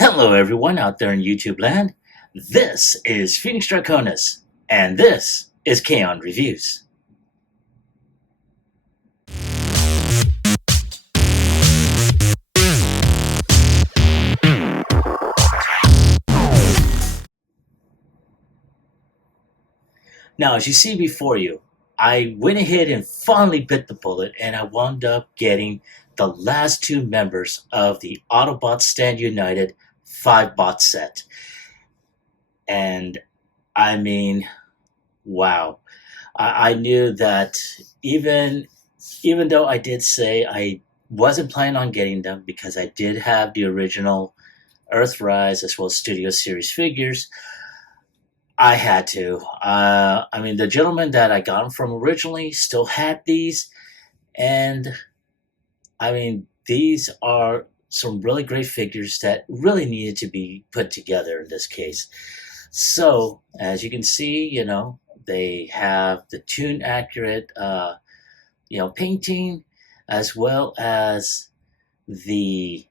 Hello, everyone out there in YouTube land. This is Phoenix Draconis, and this is Kaon Reviews. Now, as you see before you, I went ahead and finally bit the bullet, and I wound up getting the last two members of the Autobots Stand United 5-bot set. And I mean, wow. I knew that even though I did say I wasn't planning on getting them because I did have the original Earthrise as well as Studio Series figures, I had to. I mean, the gentleman that I got them from originally still had these, and I mean, these are some really great figures that really needed to be put together in this case. So, as you can see, they have the tune accurate, painting, as well as the,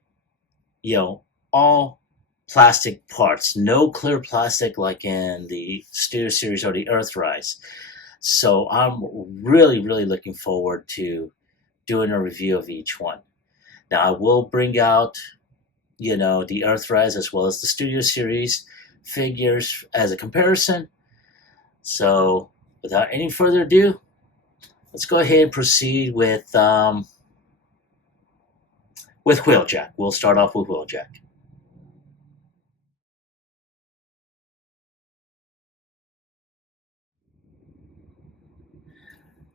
all plastic parts, no clear plastic like in the Studio Series or the Earthrise. So I'm really, really looking forward to doing a review of each one. Now I will bring out, the Earthrise as well as the Studio Series figures as a comparison. So without any further ado, let's go ahead and proceed with Wheeljack. We'll start off with Wheeljack.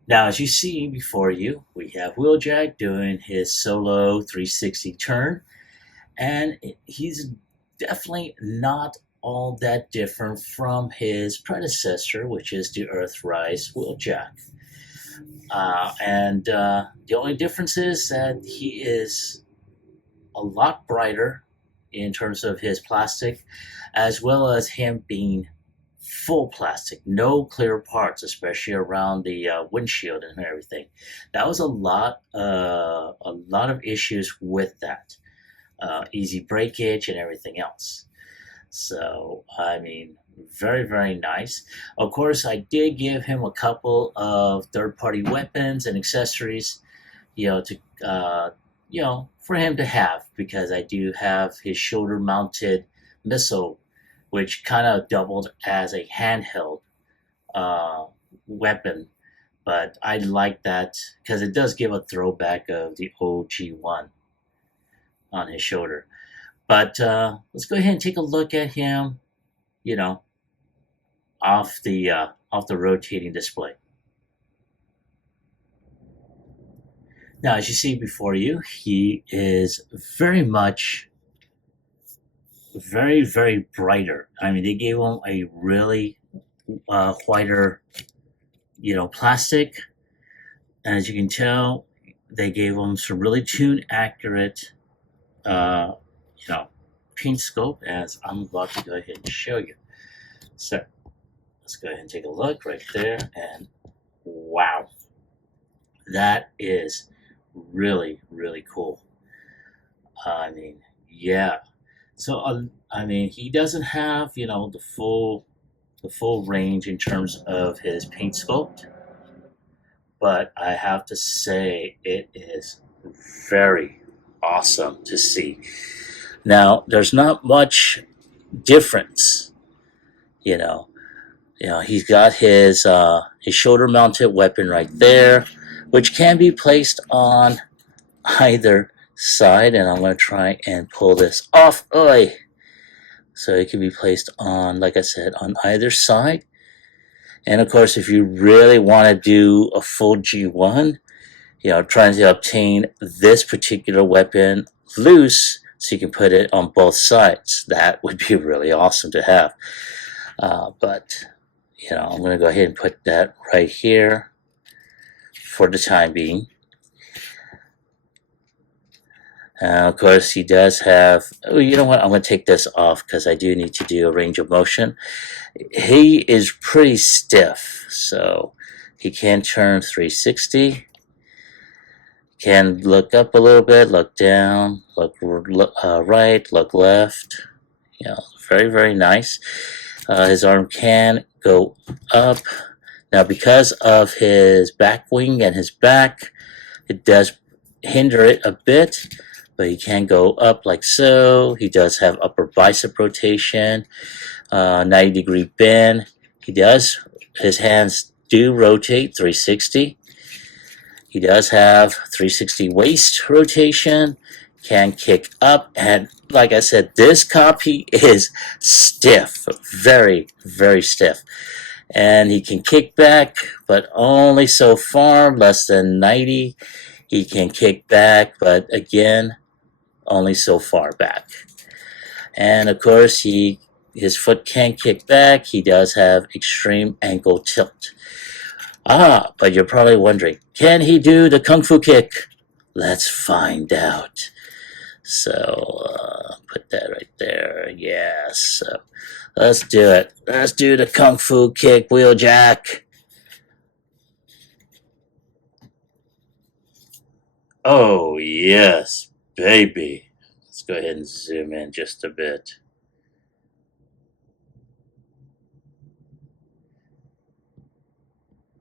Now, as you see before you, we have Wheeljack doing his solo 360 turn, and he's definitely not all that different from his predecessor, which is the Earthrise Wheeljack. And the only difference is that he is a lot brighter in terms of his plastic, as well as him being full plastic, no clear parts, especially around the windshield and everything. That was a lot of issues with that, easy breakage and everything else. So I mean, very, very nice. Of course, I did give him a couple of third-party weapons and accessories, to for him to have, because I do have his shoulder-mounted missile, which kind of doubled as a handheld weapon. But I like that because it does give a throwback of the OG1 on his shoulder. But let's go ahead and take a look at him, off the rotating display. Now, as you see before you, he is very much very, very brighter. I mean, they gave him a really whiter, plastic. And as you can tell, they gave him some really tune accurate, paint scope, as I'm about to go ahead and show you. So let's go ahead and take a look right there, and wow, that is really, really cool. I mean, yeah. So I mean, he doesn't have the full range in terms of his paint sculpt, but I have to say it is very awesome to see. Now, there's not much difference, you know. He's got his shoulder-mounted weapon right there, which can be placed on either side, and I'm going to try and pull this off. Oy! So it can be placed on, like I said, on either side. And of course, if you really want to do a full G1, trying to obtain this particular weapon loose so you can put it on both sides, that would be really awesome to have. But I'm going to go ahead and put that right here for the time being. Of course, he does have, oh, you know what, I'm going to take this off because I do need to do a range of motion. He is pretty stiff, so he can turn 360. Can look up a little bit, look down, look right, look left. You know, very, very nice. His arm can go up. Now, because of his back wing and his back, it does hinder it a bit, but he can go up like so. He does have upper bicep rotation, 90-degree bend. His hands do rotate 360. He does have 360 waist rotation, can kick up, and like I said, this copy is stiff, very, very stiff. And he can kick back, but only so far, less than 90. He can kick back, but again, only so far back. And of course, his foot can kick back. He does have extreme ankle tilt. But you're probably wondering, can he do the Kung Fu kick? Let's find out. So, put that right there. Yes. So, let's do it. Let's do the Kung Fu kick, Wheeljack. Oh, yes, baby. Let's go ahead and zoom in just a bit.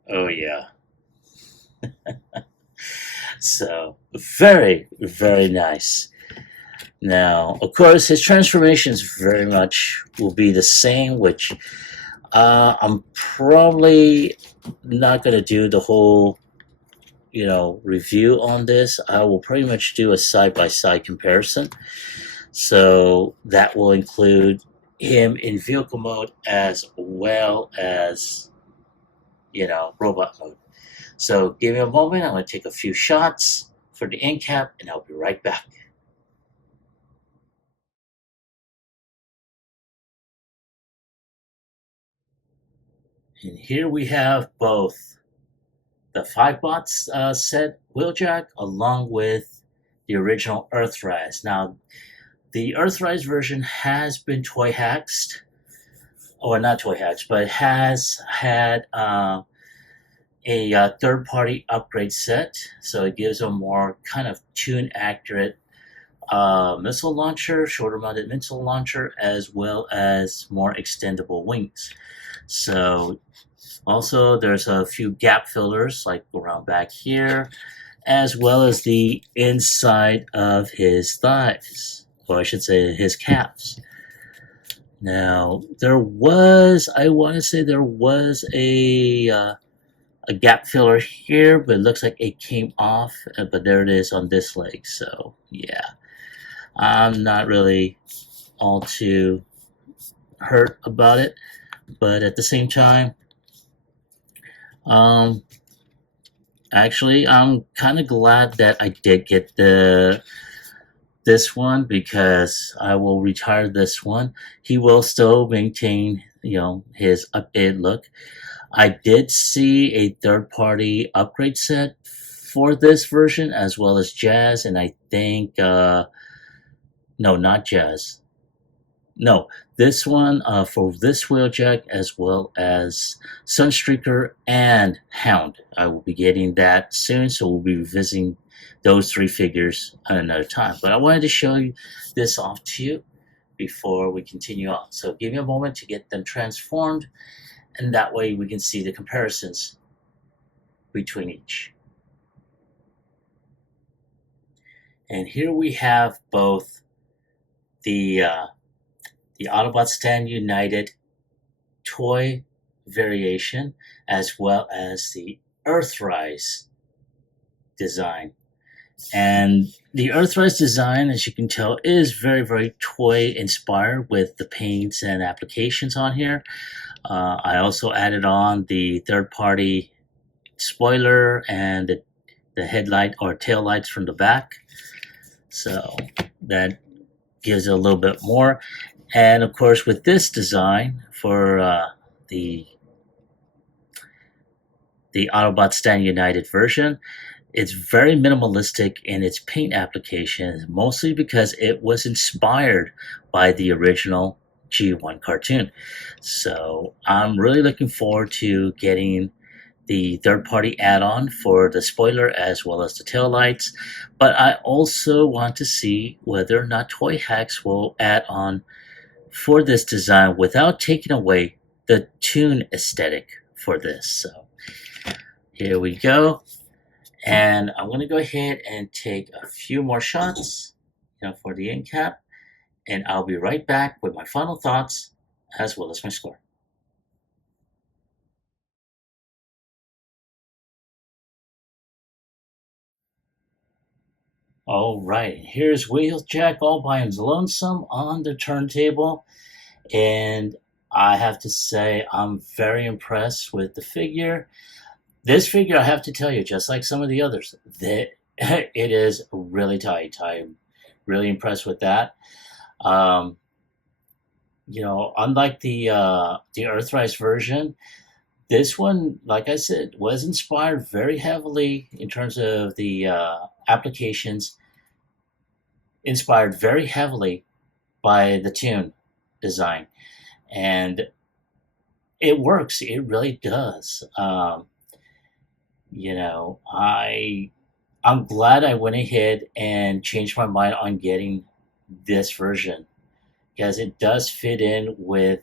Oh, yeah. So, very, very nice. Now, of course, his transformations very much will be the same, which I'm probably not going to do the whole, review on this. I will pretty much do a side-by-side comparison. So that will include him in vehicle mode as well as, robot mode. So give me a moment. I'm going to take a few shots for the end cap, and I'll be right back. And here we have both the 5 bots set Wheeljack along with the original Earthrise. Now, the Earthrise version has been toy hacked, or not toy hacked, but has had a third-party upgrade set, so it gives a more kind of tune-accurate missile launcher, shorter-mounted missile launcher, as well as more extendable wings. So also there's a few gap fillers like around back here, as well as the inside of his thighs, or I should say his calves. Now I want to say there was a gap filler here, but it looks like it came off, but there it is on this leg. So yeah, I'm not really all too hurt about it, but at the same time, actually I'm kind of glad that I did get this one, because I will retire this one. He will still maintain, his updated look. I did see a third-party upgrade set for this version, as well as Jazz, and I think, no, not Jazz. No, this one for this Wheeljack, as well as Sunstreaker and Hound. I will be getting that soon, so we'll be revisiting those 3 figures at another time. But I wanted to show you this off to you before we continue on. So give me a moment to get them transformed, and that way we can see the comparisons between each. And here we have both the Autobots Stand United toy variation, as well as the Earthrise design. And the Earthrise design, as you can tell, is very, very toy inspired with the paints and applications on here. I also added on the third-party spoiler and the headlight or tail lights from the back. So that gives it a little bit more. And of course, with this design for the Autobots Stand United version, it's very minimalistic in its paint applications, mostly because it was inspired by the original G1 cartoon. So I'm really looking forward to getting the third-party add-on for the spoiler as well as the taillights, but I also want to see whether or not Toy Hacks will add on for this design without taking away the tune aesthetic for this. So here we go. And I'm going to go ahead and take a few more shots, for the end cap, and I'll be right back with my final thoughts as well as my score. All right, here's Wheeljack all by his lonesome on the turntable, and I have to say I'm very impressed with the figure. This figure, I have to tell you, just like some of the others, that it is really tight. I'm really impressed with that. Um, Unlike the Earthrise version, this one, like I said, was inspired very heavily in terms of the applications, inspired very heavily by the tune design, and it works. It really does. I'm glad I went ahead and changed my mind on getting this version because it does fit in with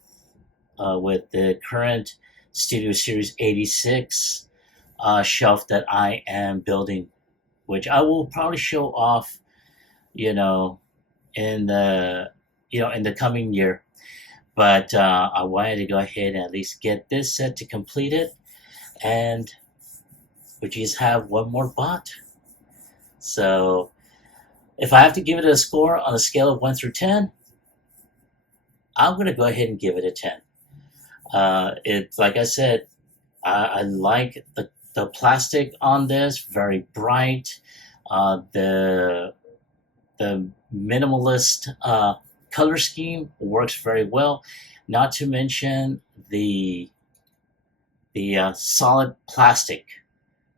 the current Studio Series 86 shelf that I am building, which I will probably show off, in the coming year. But I wanted to go ahead and at least get this set to complete it, and we just have one more bot. So if I have to give it a score on a scale of 1 through 10, I'm going to go ahead and give it a 10. It's like I said, I like the plastic on this, very bright. The minimalist color scheme works very well. Not to mention the solid plastic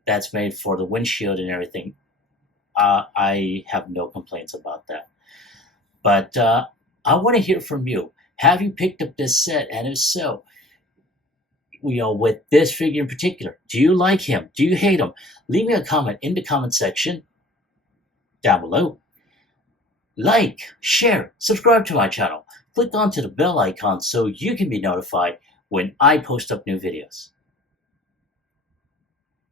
that's made for the windshield and everything. I have no complaints about that. But I want to hear from you. Have you picked up this set? And if so, with this figure in particular, do you like him? Do you hate him? Leave me a comment in the comment section down below. Like, share, subscribe to my channel. Click onto the bell icon so you can be notified when I post up new videos.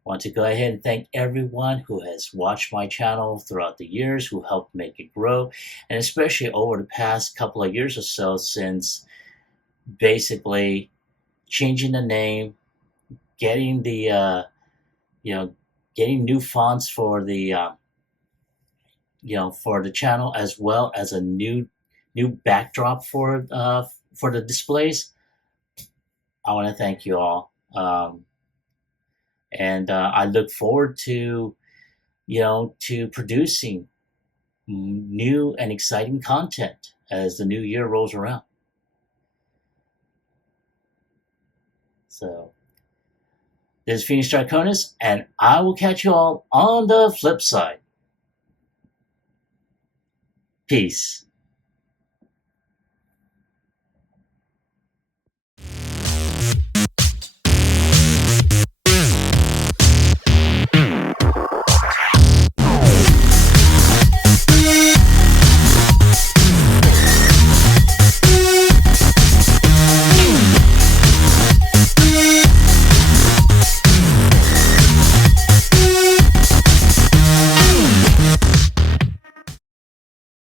I want to go ahead and thank everyone who has watched my channel throughout the years, who helped make it grow, and especially over the past couple of years or so since basically changing the name, getting the getting new fonts for the for the channel, as well as a new backdrop for the displays. I want to thank you all. And I look forward to producing new and exciting content as the new year rolls around. So this is Phoenix Draconis, and I will catch you all on the flip side. Peace.